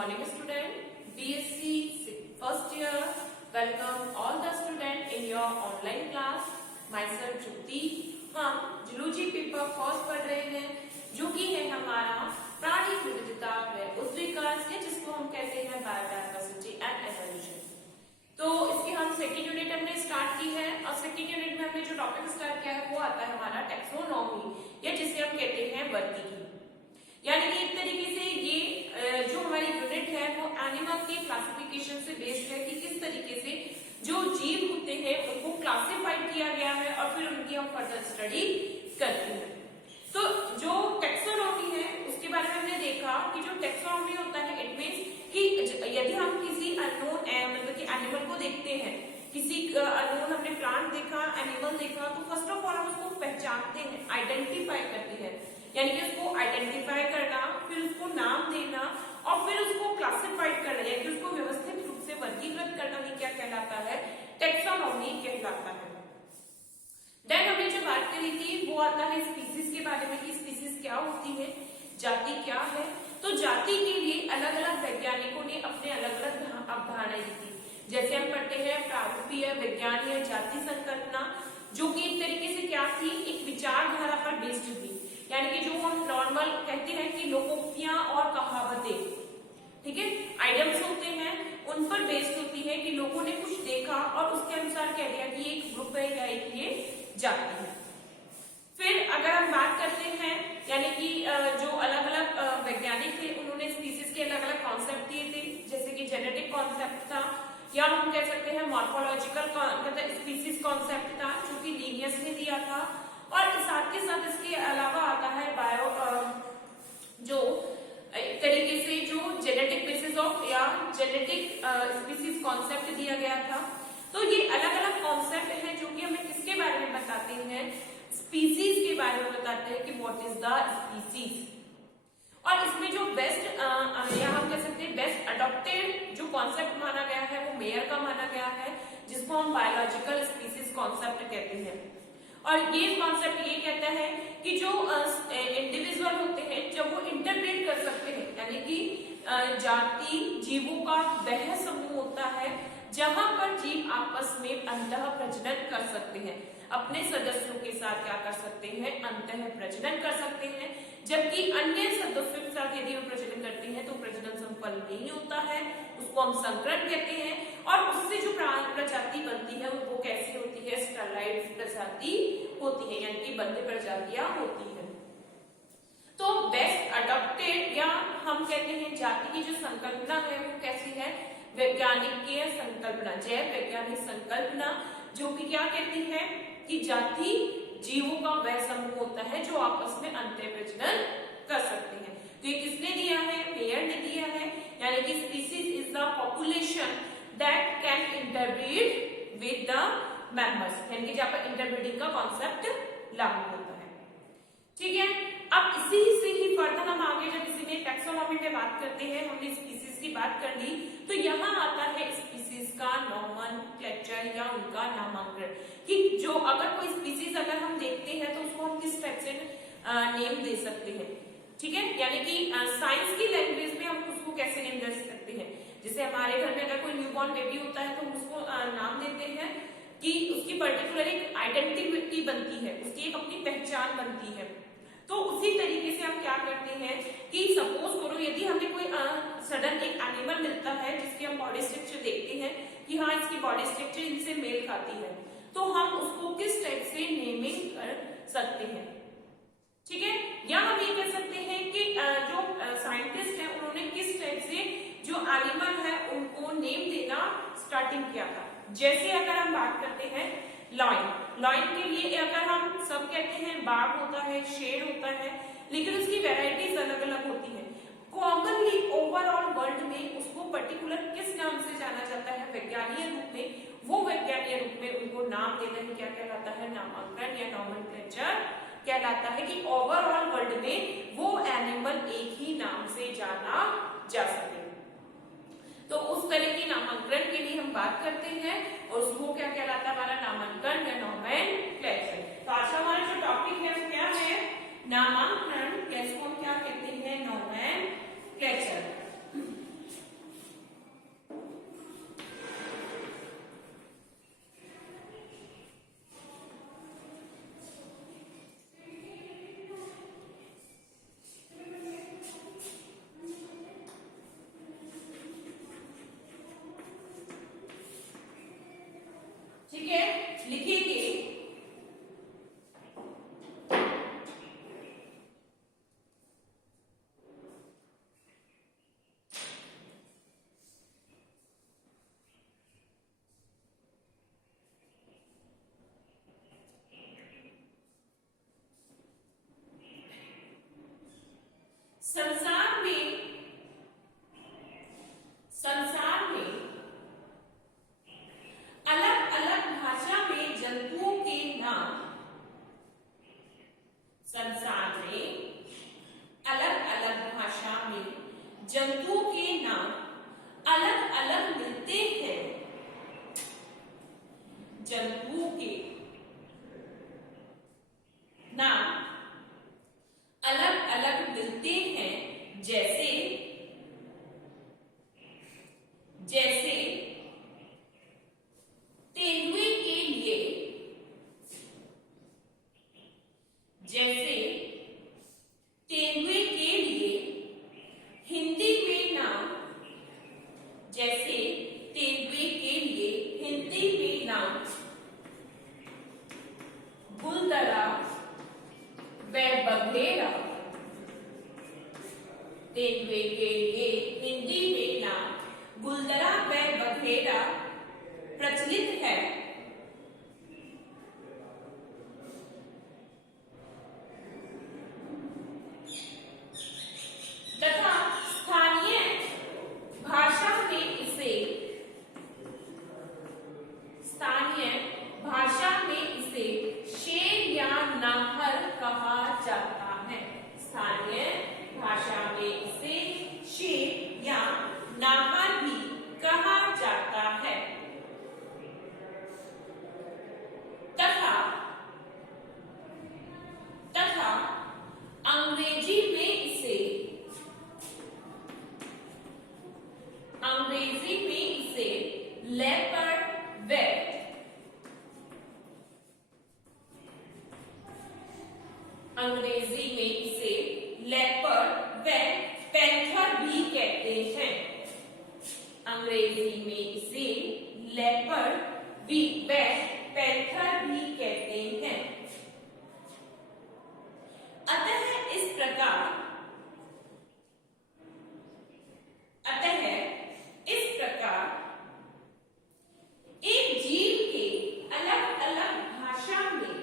morning student, BSc first year. Welcome all the student in your online class. Myself Jyoti. हम zoology paper first पढ़ रहे हैं जो कि है हमारा प्राणी विविधता व उस विकास है जिसको हम कहते हैं बायोडायवर्सिटी एंड एवोल्यूशन। तो इसके हम सेकेंड यूनिट हमने स्टार्ट की है और सेकेंड यूनिट में हमने जो टॉपिक स्टार्ट किया है वो आता है हमारा टेक्सोनॉमी या जिसे हम कहते हैं वर्गीकरण। यानी कि एक तरीके से ये जो हमारी यूनिट है वो एनिमल के क्लासिफिकेशन से बेस्ड है कि किस तरीके से जो जीव होते हैं उनको क्लासिफाइड किया गया है और फिर उनकी हम फर्दर स्टडी करते हैं। तो जो टेक्सोनॉमी है उसके बारे में हमने देखा कि जो टेक्सोनॉमी होता है इट मींस कि यदि हम किसी अननोन मतलब कि एनिमल को देखते हैं, किसी अननोन हमने प्लांट देखा, एनिमल देखा, तो फर्स्ट ऑफ ऑल हम उसको पहचानते हैं, आइडेंटिफाई करते हैं, यानी कि उसको आइडेंटिफाई करना, फिर उसको नाम देना और फिर उसको क्लासिफाइड करना, यानी कि उसको व्यवस्थित रूप से वर्गीकृत करना ही क्या कहलाता है, टेक्सोनॉमी कहलाता है। देन हमने जो बात करी थी वो आता है स्पीसीज के बारे में कि स्पीसीज क्या होती है, जाति क्या है। तो जाति के लिए अलग अलग वैज्ञानिकों ने अपने अलग अलग अवधारणाएं दी थी। जैसे हम पढ़ते हैं प्रारूपीय विज्ञान या जाति संकल्पना, जो कि एक तरीके से क्या थी, एक विचारधारा पर बेस्ड थी, यानी कि जो हम नॉर्मल कहते हैं कि लोकोक्तियां और कहावतें, ठीक है, आइडियम्स होते हैं, उन पर बेस्ड होती है कि लोगों ने कुछ देखा और उसके अनुसार कह दिया कि एक ग्रुप है या एक ये जाति है। फिर अगर हम बात करते हैं यानी कि जो अलग अलग वैज्ञानिक थे उन्होंने स्पीसीज के अलग अलग कॉन्सेप्ट दिए थे, जैसे कि जेनेटिक कॉन्सेप्ट था या हम कह सकते हैं मॉर्फोलॉजिकल मतलब स्पीसीज कॉन्सेप्ट था जो कि लीनियस ने दिया था। और साथ के साथ इसके अलावा आता है बायो जो एक तरीके से जो जेनेटिक बेसिस ऑफ या जेनेटिक स्पीसीज कॉन्सेप्ट दिया गया था। तो ये अलग अलग कॉन्सेप्ट हैं जो कि हमें किसके बारे में बताते हैं, स्पीसीज के बारे में बताते हैं कि व्हाट इज द स्पीसीज। और इसमें जो बेस्ट या हम कह सकते हैं बेस्ट अडॉप्टेड जो कॉन्सेप्ट माना गया है वो मेयर का माना गया है, जिसको हम बायोलॉजिकल स्पीसीज कॉन्सेप्ट कहते हैं। और ये कॉन्सेप्ट ये कहता है कि जो इंडिविजुअल होते हैं जब वो इंटरप्रेट कर सकते हैं, यानी कि जाति जीवों का वह समूह होता है जहां पर जीव आपस में अंतः प्रजनन कर सकते हैं, अपने सदस्यों के साथ क्या कर सकते हैं, अंतः प्रजनन कर सकते हैं, जबकि अन्य सदस्यों के साथ यदि वो प्रजनन करते हैं तो प्रजनन संपन्न नहीं होता है, उसको हम संकरण कहते हैं। और उससे जो प्रजाति बनती है वो कैसी होती है, स्टरलाइट प्रजाति होती है, यानी कि बंधे प्रजातियां होती है। तो बेस्ट अडॉप्टेड या हम कहते हैं जाति की जो संकल्पना है वो कैसी है, वैज्ञानिक संकल्पना, जैव वैज्ञानिक संकल्पना, जो कि क्या कहती है कि जाति जीवों का वह समूह होता है जो आपस में अंतः प्रजनन कर सकते हैं। तो ये किसने दिया है, मेयर ने दिया है, यानी कि species is the population that can interbreed with the members, यानी कि जहां पर इंटरब्रीडिंग का कॉन्सेप्ट लागू होता है। ठीक है, अब इसी से ही फर्दर हम आगे जब इसी में टैक्सोनॉमी पे बात करते हैं, हमने स्पीसीज की बात कर ली, तो यहाँ आता है स्पीसीज का नोमेनक्लेचर या उनका नामांकन, कि जो अगर कोई स्पीसीज अगर हम देखते हैं तो उसको हम किस टाइप से नेम दे सकते हैं। ठीक है, यानी कि साइंस की लैंग्वेज में हम उसको कैसे नेम दे सकते हैं। जैसे हमारे घर में अगर कोई न्यूबॉर्न बेबी होता है तो हम उसको नाम देते हैं कि उसकी पर्टिकुलर एक आइडेंटिटी बनती है, उसकी एक अपनी पहचान बनती है। तो उसी तरीके से हम क्या करते हैं कि सपोज करो यदि हमें कोई सडन एक एनिमल मिलता है जिसकी हम बॉडी स्ट्रक्चर देखते हैं कि हाँ इसकी बॉडी स्ट्रक्चर इनसे मेल खाती है, तो हम उसको किस टाइप से नेमिंग कर सकते हैं। ठीक है, या हम ये कह सकते हैं कि जो साइंटिस्ट है उन्होंने किस टाइप से जो एनिमल है उनको नेम देना स्टार्टिंग किया था। जैसे अगर हम बात करते हैं लॉयन, लॉयन के लिए अगर हम सब कहते हैं बाघ होता है, शेर होता है, लेकिन उसकी वेराइटीज अलग अलग होती है। कॉमनली ओवरऑल वर्ल्ड में उसको पर्टिकुलर किस नाम से जाना जाता है, वैज्ञानिक रूप में, वो वैज्ञानिक रूप में उनको नाम देना ही क्या कहलाता है, नामांकन या नोमेनक्लेचर कहलाता है, कि ओवरऑल वर्ल्ड में वो एनिमल एक ही नाम से जाना जा सके। तो उस तरह की नामांकन के लिए हम बात करते हैं और उसको क्या कहलाता है, हमारा नामांकन या नोमेनक्लेचर। तो आज हमारा जो टॉपिक है वो क्या है, नामांकन, या इसको हम क्या कहते हैं, नोमेनक्लेचर। ठीक है, लिखेंगे संसार में अलग अलग भाषा में जंतुओं के नाम। संसार में अलग अलग भाषा में जंतुओं के नाम अलग अलग मिलते हैं। जंतुओं के नाम अलग अलग मिलते हैं, जैसे जैसे तेंदुए के लिए, जैसे तेंदुए के लिए हिंदी में नाम, जैसे तेंदुए के लिए हिंदी में नाम गुलदरा व बघेरा। तेंदुए के लिए हिंदी में नाम गुलदरा व बघेरा प्रचलित है। तथा स्थानीय भाषा में इसे शेर या नाहर कहा जाता है। स्थानीय भाषा में इसे शेर या नाहर भी कहा जाता है। तथा अंग्रेजी में इसे लेपर्ड व अंग्रेजी में इसे लेपर्ड व पैंथर भी कहते हैं। अंग्रेजी में इसे लेपर्ड व पैंथर भी कहते हैं। अतः इस प्रकार एक जीव के अलग अलग भाषा में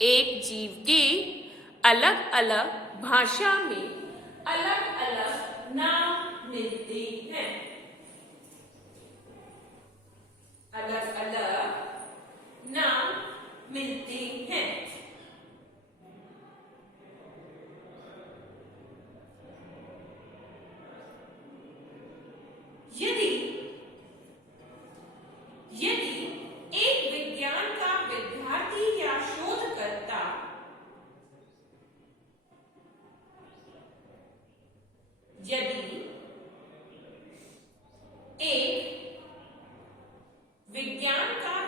एक जीव के अलग अलग भाषा में अलग अलग नाम मिलते हैं। अलग अलग नाम मिलते हैं। यदि एक विज्ञान का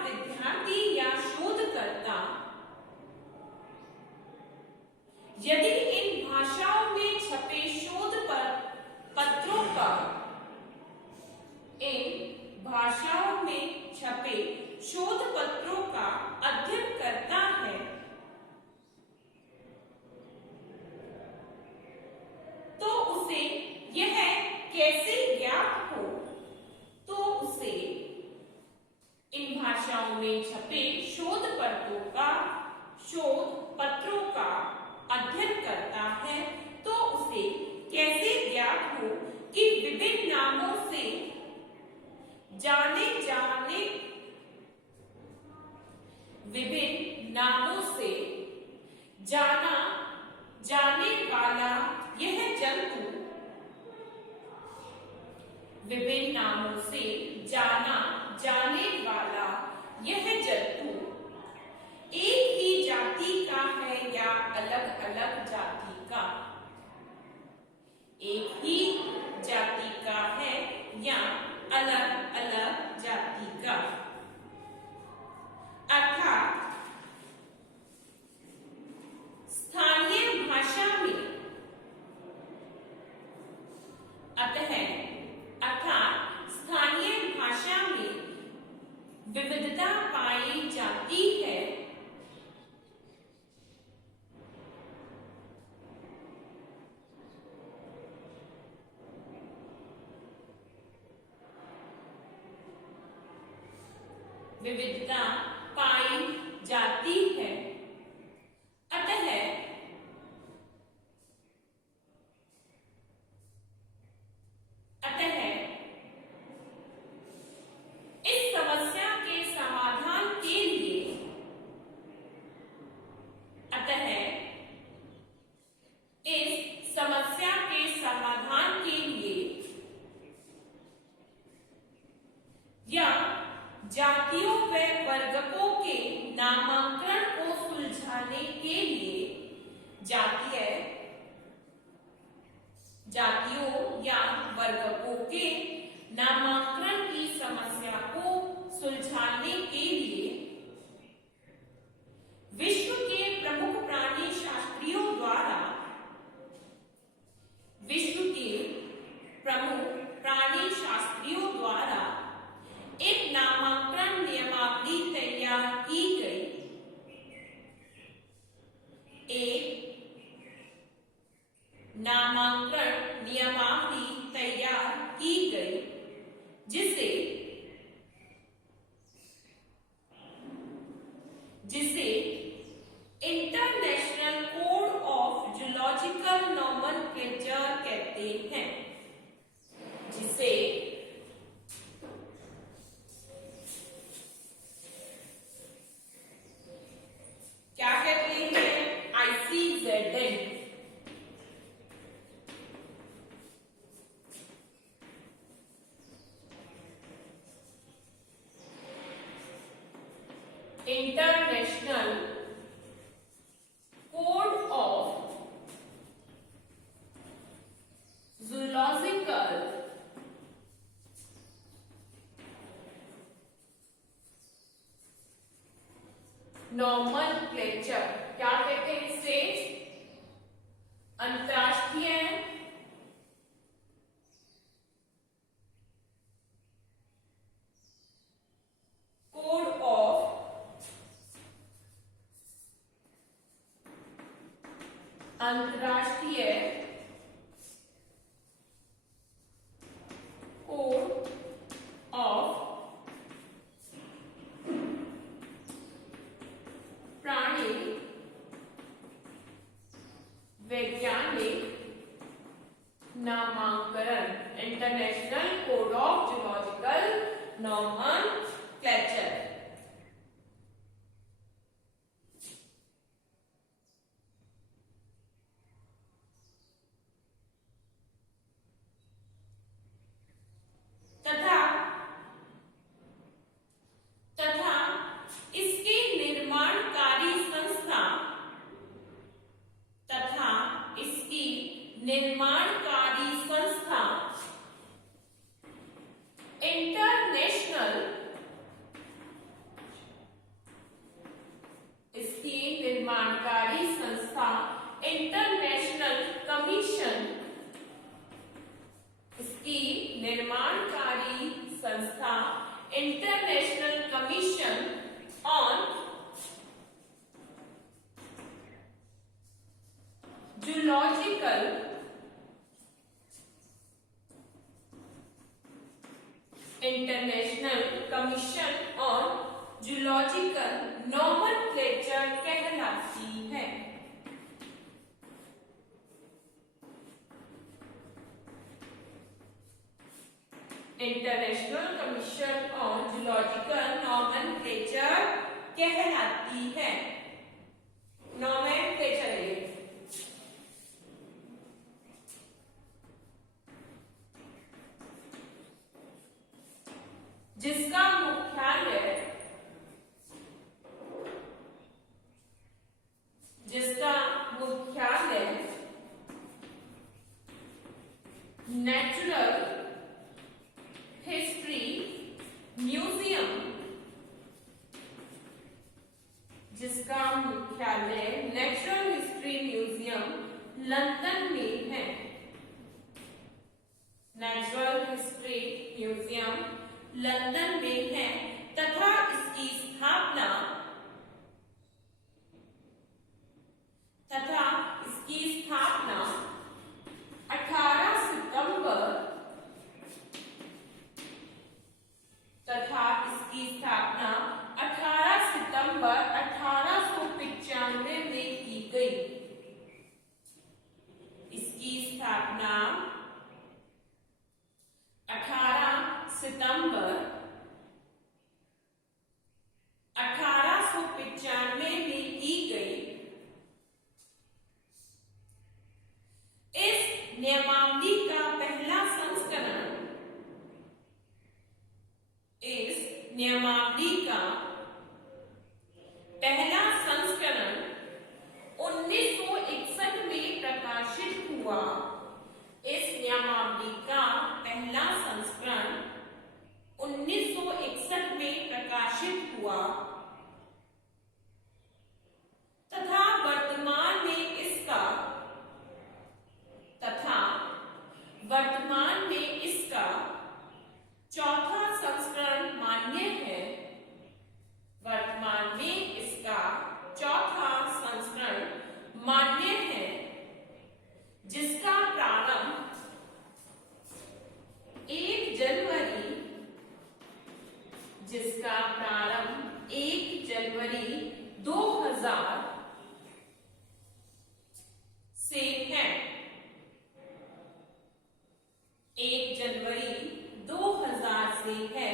विद्यार्थी या शोधकर्ता यदि इन भाषाओं में छपे शोध पत्रों का अध्ययन करता है, तो उसे यह कैसे ज्ञात हो? तो उसे इन भाषाओं में छपे शोध पत्रों का अध्ययन करता है, तो उसे कैसे ज्ञात हो कि विभिन्न नामों से जाना जाने वाला यह जंतु, विभिन्न नामों से जाना जाने वाला यह जंतु एक ही जाति का है या अलग अलग जाति का? एक ही जाति का है या अलग अलग जाति का? अर्थात स्थानीय भाषा विविधता पाई जाती है। अतः इस समस्या के समाधान के लिए या जातियों व वर्गों के नामांकन को सुलझाने के लिए जातियों या वर्गों के नामांकन की समस्या को सुलझाने के लिए विश्व के प्रमुख प्राणी शास्त्रियों द्वारा एक नामांकन नियमावली तैयार की गई। जिसे international code of zoological nomenclature कहते हैं। जिसे क्या कहते हैं? ICZN। International code of zoological nomenclature क्या कहते हैं इसे? अंतरराष्ट्रीय कोड ऑफ अंतरराष्ट्रीय कोड ऑफ प्राणी वैज्ञानिक नामांकन। International code of zoological nomenclature. तथा इसके निर्माणकारी संस्था international commission international commission on zoological international commission on zoological nomenclature कहलाती है। International commission on zoological nomenclature कहलाती है। नॉमेनक्लेचर जिसका मुख्यालय नेचुरल हिस्ट्री म्यूजियम लंदन में है। नेचुरल हिस्ट्री म्यूजियम लंदन में है तथा इसकी स्थापना 18 सितंबर तथा इसकी स्थापना नियमावली का पहला संस्करण इस नियमावली का पहला संस्करण 1961 में प्रकाशित हुआ। इस नियमावली का पहला संस्करण 1961 में प्रकाशित हुआ तथा वर्तमान में इसका चौथा संस्करण मान्य है। वर्तमान में इसका चौथा संस्करण मान्य है, जिसका प्रारंभ 1 जनवरी 2000 से है। 1 जनवरी 2000 से है।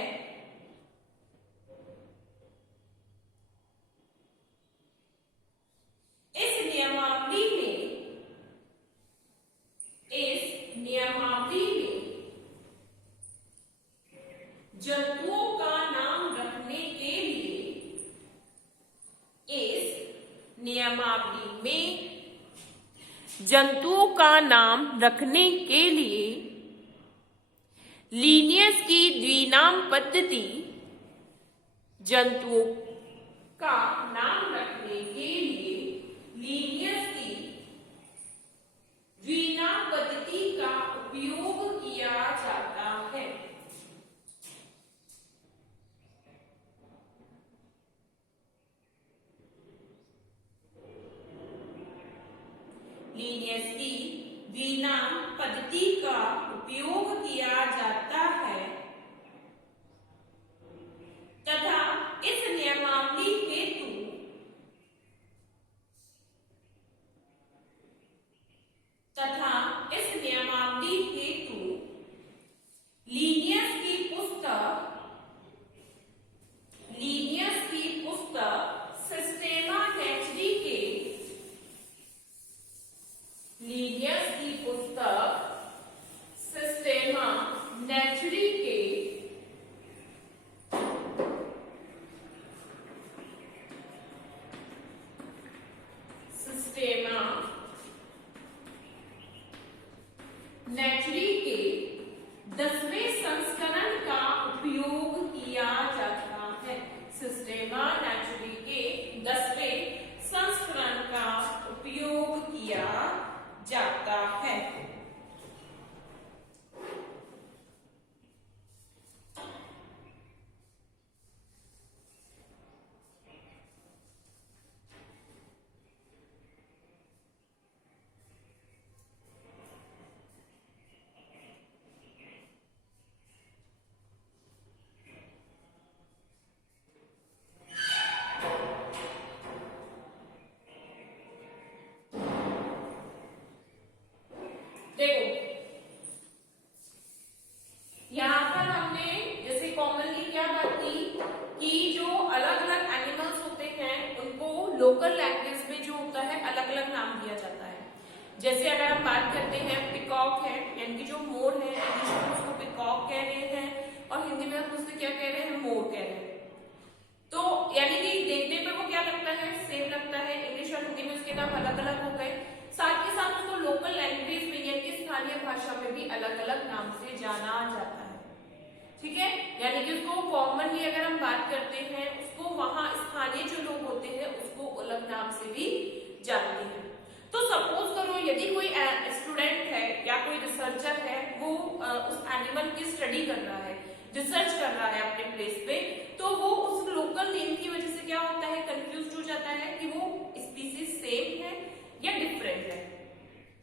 इस नियमावली में जंतुओं का नाम रखने के लिए लीनियस की द्विनाम पद्धति जंतुओं का नाम रखने के लिए लीनियस की द्विनाम पद्धति का उपयोग किया जाता है। लीनियस की द्विनाम पद्धति का उपयोग किया जाता है तथा इस नियमावली हेतु लीनियस की पुस्तक सिस्टेमा नेचुरी के नेचुरी के 10वें संस्करण का उपयोग किया जाता है। सिस्टेमा नेचुरी के 10वें संस्करण का उपयोग किया जाता है। देखो, यहाँ पर हमने जैसे कॉमनली क्या बात की कि जो अलग अलग एनिमल्स होते हैं उनको लोकल लैंग्वेज में जो होता है अलग अलग नाम दिया जाता है। जैसे अगर हम बात करते हैं पिकॉक है, यानी कि जो मोर है, इंग्लिश में उसको पिकॉक कह रहे हैं और हिंदी में हम उससे क्या कह रहे हैं, मोर कह रहे हैं। तो यानी कि देखने पे वो क्या लगता है, सेम लगता है। इंग्लिश और हिंदी में उसके नाम अलग अलग हो गए। साथ के साथ उसको लोकल लैंग्वेज में यानी कि स्थानीय भाषा में भी अलग अलग नाम से जाना जाता है। ठीक है, यानी कि उसको कॉमनली अगर हम बात करते हैं उसको वहां स्थानीय जो लोग होते हैं उसको अलग नाम से भी जानते हैं। तो सपोज करो यदि कोई स्टूडेंट है या कोई रिसर्चर है, वो उस एनिमल की स्टडी कर रहा है, रिसर्च कर रहा है अपने प्लेस पे, तो वो उस लोकल नेम की वजह से क्या होता है, कंफ्यूज हो जाता है कि वो स्पीसीज सेम है या डिफरेंट है।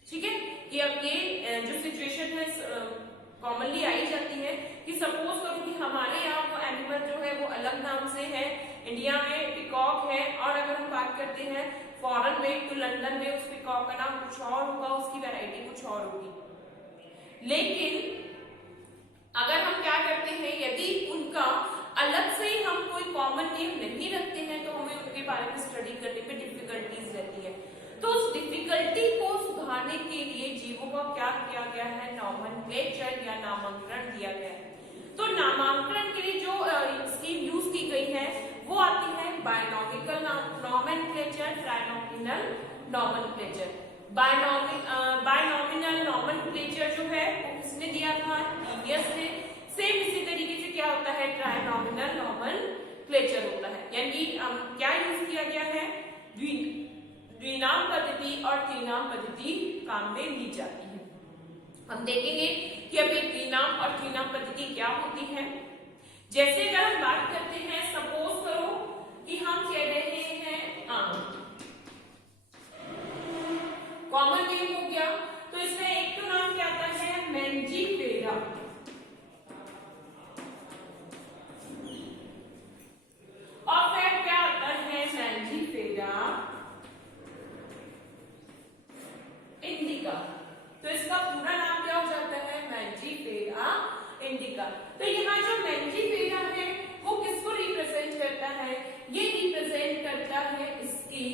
ठीक है, कि अब ये जो सिचुएशन है कॉमनली आई जाती है कि सपोज करो कि हमारे यहाँ वो एनिमल जो है वो अलग नाम से है, इंडिया में पिकॉक है, और अगर हम बात करते हैं फॉरेन में तो लंदन में उस पिकॉक का नाम कुछ और होगा, उसकी वैरायटी कुछ और होगी। लेकिन अगर हम क्या करते हैं, यदि उनका अलग से हम कोई कॉमन नेम नहीं रखते हैं तो हमें उनके बारे में स्टडी करने में डिफिकल्टीज रहती है। तो उस डिफिकल्टी को सुधार समझाने के लिए जीवों का क्या किया गया है, नॉमेनक्लेचर या नामांकरण दिया गया है। तो नामांकरण के लिए जो स्कीम यूज की गई है वो आती है बायनॉमिकल नॉमेनक्लेचर, ट्राइनॉमिनल नॉमेनक्लेचर। बायनॉमिनल नॉमेनक्लेचर जो है वो किसने दिया था, लीनियस ने। सेम इसी तरीके से क्या होता है, ट्राइनॉमिनल नॉमेनक्लेचर होता है। यानी क्या यूज किया गया है, द्विनाम पद्धति और त्रिनाम पद्धति काम में ली जाती है। हम देखेंगे कि अभी द्विनाम और त्रिनाम पद्धति क्या होती है। जैसे अगर हम बात करते हैं, सपोज करो कि हम कह रहे हैं आम, कॉमन नेम हो गया, तो इसमें एक तो नाम क्या आता है, मैंजीफेरा, और फिर क्या आता है, मैंजीफेरा इंडिका। तो इसका पूरा नाम क्या हो जाता है, मैंजीफेरा इंडिका। तो यहाँ जो मैंजीफेरा है वो किसको रिप्रेजेंट करता है, ये रिप्रेजेंट करता है इसकी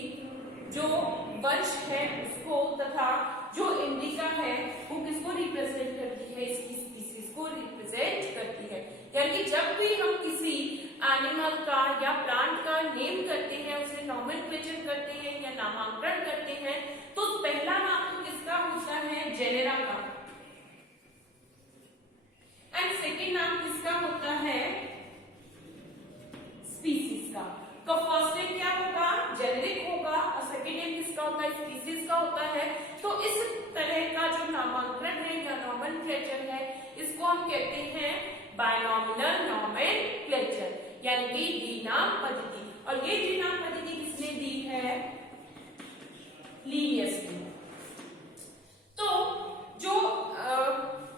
जो वंश है उसको, तथा जो इंडिका है वो किसको रिप्रेजेंट करती है, इसकी स्पीसीज को रिप्रेजेंट करती है। यानी जब भी हम किसी एनिमल का या प्लांट का नेम करते हैं, उसे नॉमेनक्लेचर करते हैं या नामांकरण करते हैं, तो पहला नाम तो किसका होता है, जेनेरा का, एंड सेकेंड नाम किसका होता है, स्पीसीज का। तो फर्स्ट नेम क्या होगा, जेनेरिक होगा, और सेकेंड नेम किसका होता है, स्पीसीज का होता है। तो इस तरह का जो नामांकन है या नॉमेनक्लेचर है, इसको हम कहते हैं बायनॉमिनल नॉमेनक्लेचर, यानी कि द्विनाम पद्धति। और ये द्विनाम पद्धति किसने दी है, लीनियस ने। तो जो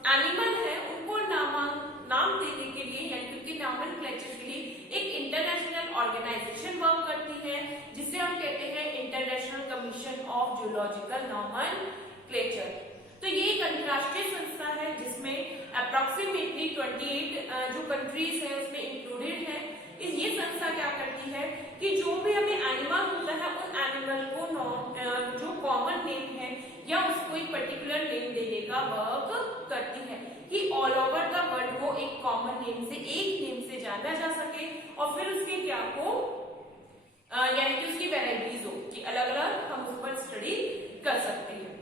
एनिमल है उनको नाम देने के लिए, यानी उनके नॉमेनक्लेचर के लिए एक इंटरनेशनल ऑर्गेनाइजेशन वर्क करती है, जिसे हम कहते हैं international commission of zoological nomenclature. तो ये एक अंतरराष्ट्रीय संस्था है जिसमें अप्रोक्सीमेटली 28 जो कंट्रीज है उसमें इंक्लूडेड है। ये संस्था क्या करती है कि जो भी हमें एनिमल होता है उन एनिमल को जो कॉमन नेम है या उसको एक पर्टिकुलर नेम देने का वर्क करती है, कि ऑल ओवर द वर्ल्ड वो एक कॉमन नेम से, एक नेम से जाना जा सके, और फिर उसके क्या को यानी कि उसकी वेराइटीज हो कि अलग अलग हम उस पर स्टडी कर सकते हैं।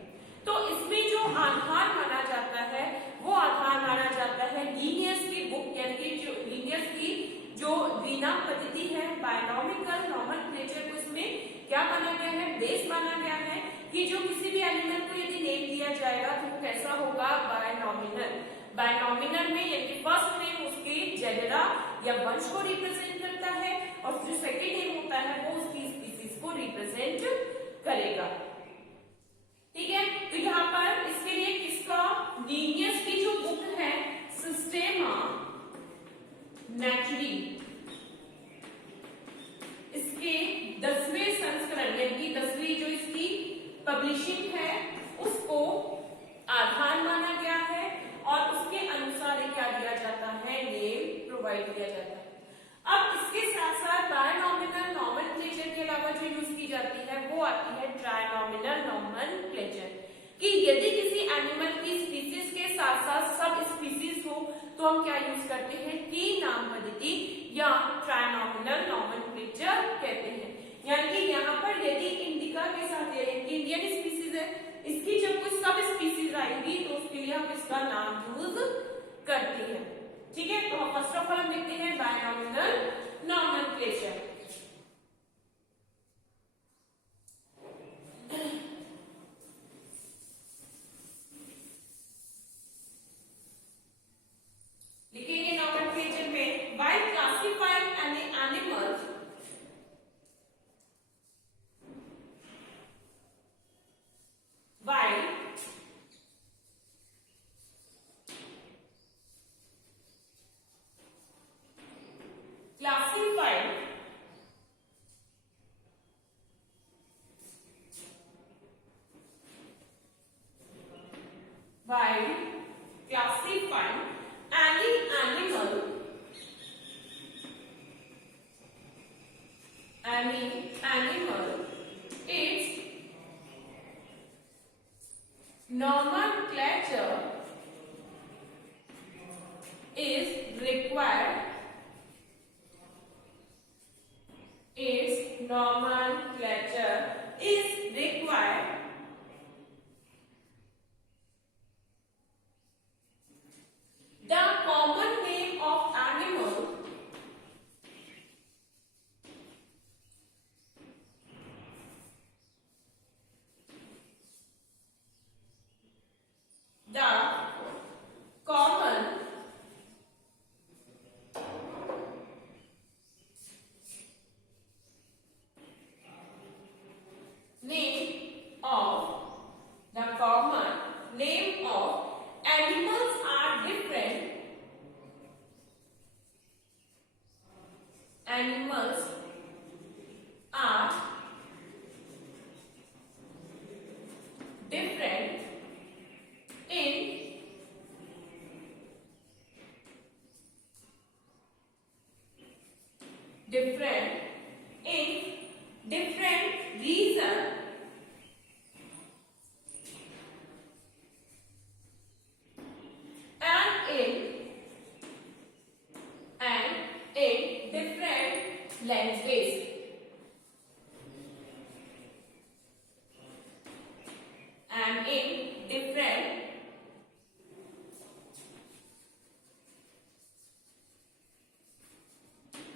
तो इसमें जो आधार माना जाता है वो आधार माना जाता है लीनियस की बुक, यानी कि जो लीनियस की जो द्विनाम पद्धति है, बायनॉमिकल नॉमेनक्लेचर को इसमें क्या माना गया है, बेस माना गया है कि जो किसी भी एनिमल को यदि नेम दिया जाएगा तो वो कैसा होगा, बायनॉमिनल। बायनॉमिनल में यानी फर्स्ट नेम उसके जेनेरा या वंश को रिप्रेजेंट करता है, और जो सेकेंड नेम होता है वो उसकी स्पीसीज को रिप्रेजेंट करेगा। ठीक है, तो यहाँ पर इसके लिए किसका, लीनियस की जो बुक है सिस्टेमा नेचुरी, इसके 10वें संस्करण यानी कि 10वीं जो इसकी पब्लिशिंग है उसको आधार माना गया है, और उसके अनुसार क्या दिया जाता है, नेम प्रोवाइड किया जाता है। अब इसके साथ साथ बायनॉमिनल नॉमेनक्लेचर के अलावा जो यूज की जाती है वो आती है ट्राइनॉमिनल नॉमेनक्लेचर, कि यदि किसी एनिमल की स्पीसीज के साथ साथ सब स्पीसीज हो तो हम क्या यूज करते हैं, त्रिनाम पद्धति या ट्राइनॉमिनल नॉमेनक्लेचर कहते हैं। यानी कि यहाँ पर यदि इंडिका के साथ इंडियन स्पीसीज है, इसकी जब कोई सब स्पीसीज आएगी तो उसके लिए हम इसका नाम यूज करते हैं। ठीक है, तो फर्स्ट ऑफ ऑल हम देखते हैं बायनॉमिनल नॉमेनक्लेचर। लिखेंगे नॉमेनक्लेचर में, while classifying an animal classified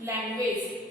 language.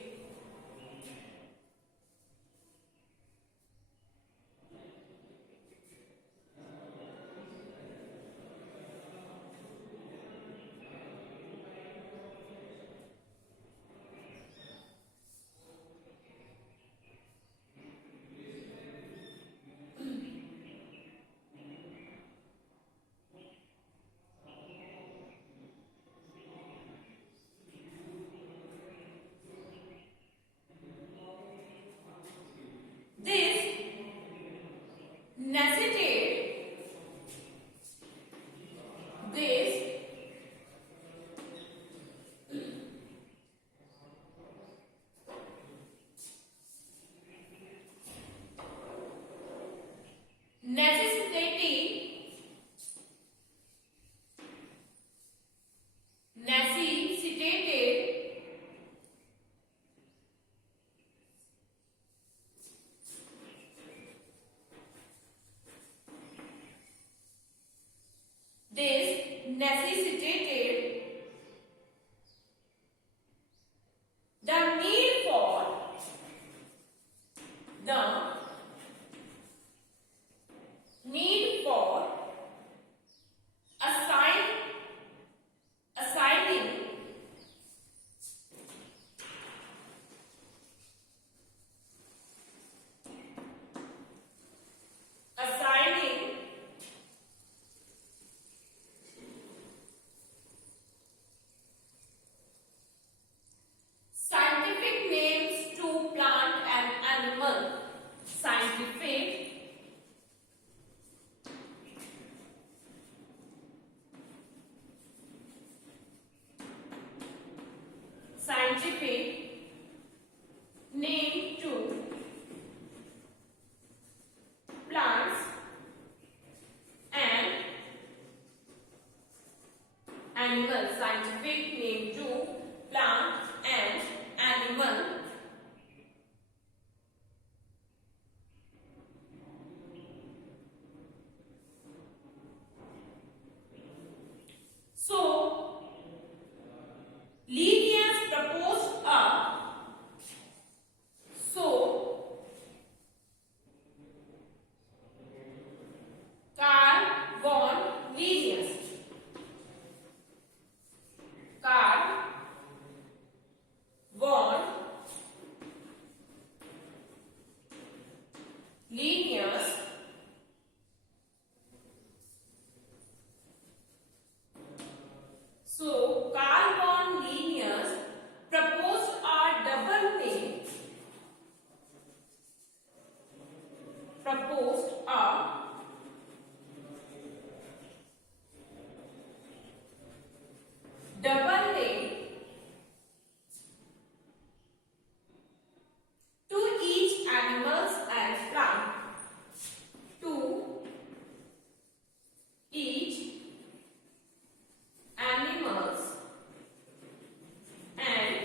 Necessitated the need for assigning scientific names to plant and animal. Scientific name to plants and animals. Scientific name to plant and animal. So, Linnaeus proposed Carl von Linnaeus So, Carl von Linnaeus proposed a double name. To each animals and plant. To each animals and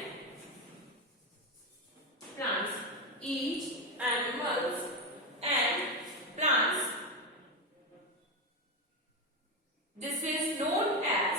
plants. Each animals and plants. This is known as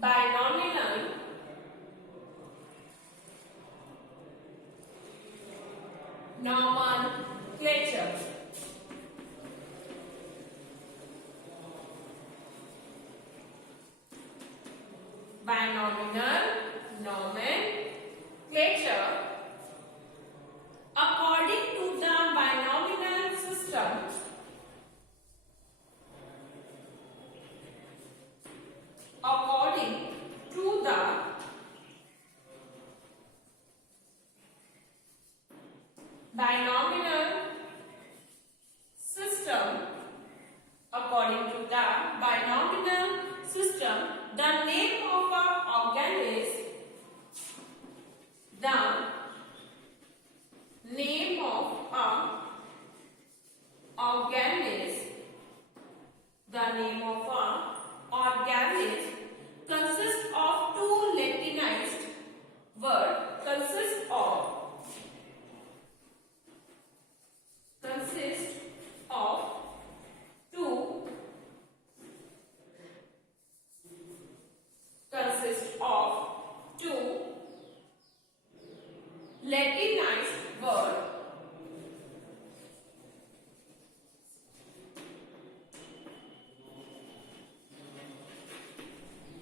binomial nomenclature. Binomial nomenclature. According to the binomial system, according to the binomial system, Latinized word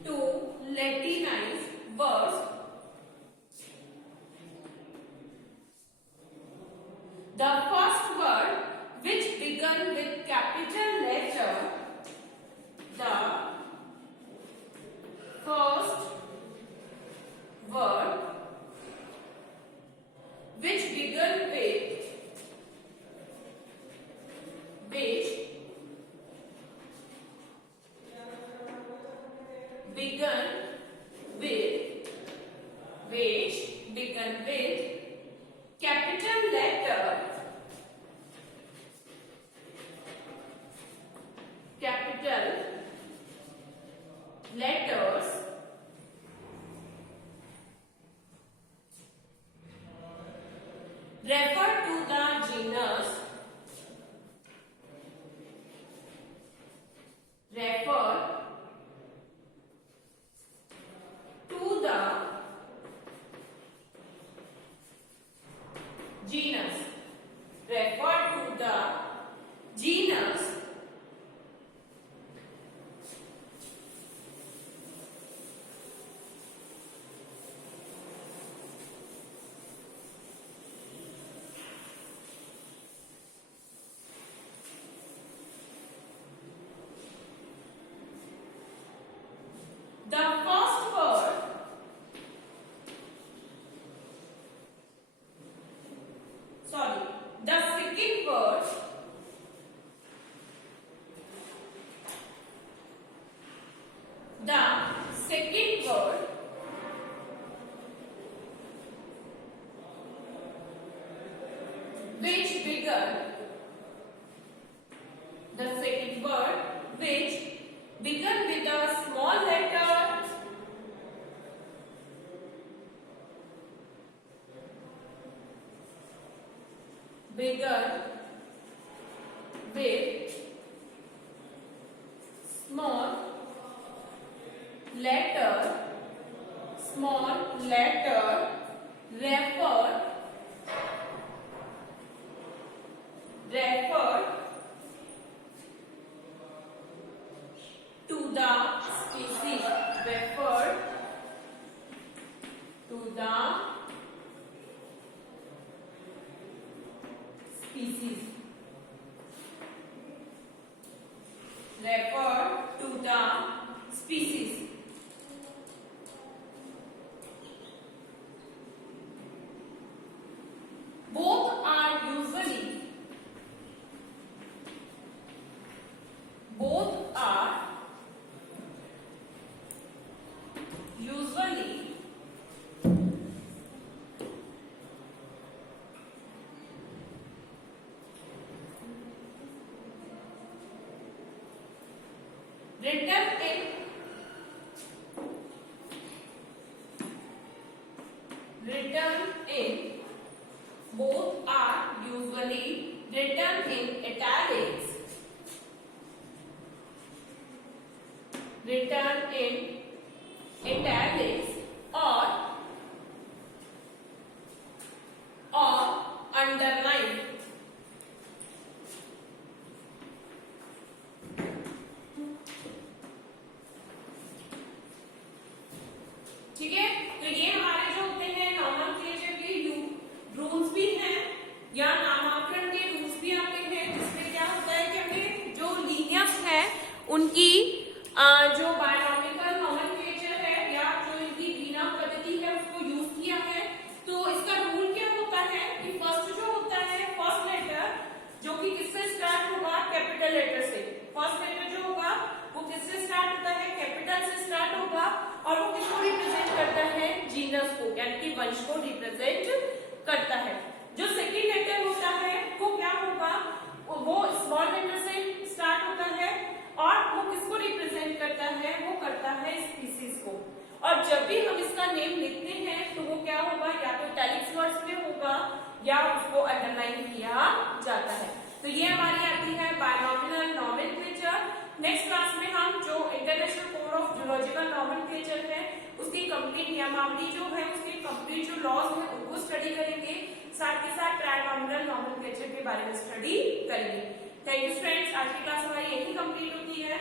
to Latinize words. The first word which began with capital letter, the first word which began with capital letter, capital letters, refer to the genus, refer to the genus, refer to the genus the first word the second word which began with a small letter, began with small letter, referred to the species, referred to the species, refer to the species. Both are usually both are usually written in italics, or underline. ठीक है, तो ये हमारे जो होते हैं nomenclature के rules भी हैं या नामांकन के रूल्स भी आते हैं, जिसमें क्या होता है कि हमें जो लीनियर्स है उनकी जो बायोलॉजिकल नॉमेनक्लेचर है या जो इनकी बिना पद्धति है उसको यूज किया है। तो इसका रूल क्या होता है कि फर्स्ट जो होता है फर्स्ट लेटर जो कि किससे स्टार्ट होगा, कैपिटल लेटर से। फर्स्ट लेटर जो होगा वो किससे स्टार्ट होता है, कैपिटल से स्टार्ट होगा और वो किसको रिप्रेजेंट करता है, जीनस को, यानी कि वंश को रिप्रेजेंट करता है। जो सेकंड लेटर होता है वो क्या होगा, वो स्मॉल लेटर से स्टार्ट होता है और वो किसको रिप्रेजेंट करता है, वो करता है स्पीसीज को। और जब भी हम इसका नेम लिखते हैं तो वो क्या होगा, या तो इटैलिक्स वर्ड्स में होगा या उसको अंडरलाइन किया जाता है। तो ये हमारी आती है बायनॉमिनल नॉमेनक्लेचर। नेक्स्ट क्लास में हम जो international code of zoological nomenclature है उसकी कंप्लीट नियमावली जो है उसकी कंप्लीट जो लॉज है उनको स्टडी करेंगे, साथ के साथ ट्रायनॉमिनल नॉमेनक्लेचर के बारे में स्टडी करेंगे। थैंक यू फ्रेंड्स, आज की क्लास हमारी यही कंप्लीट होती है।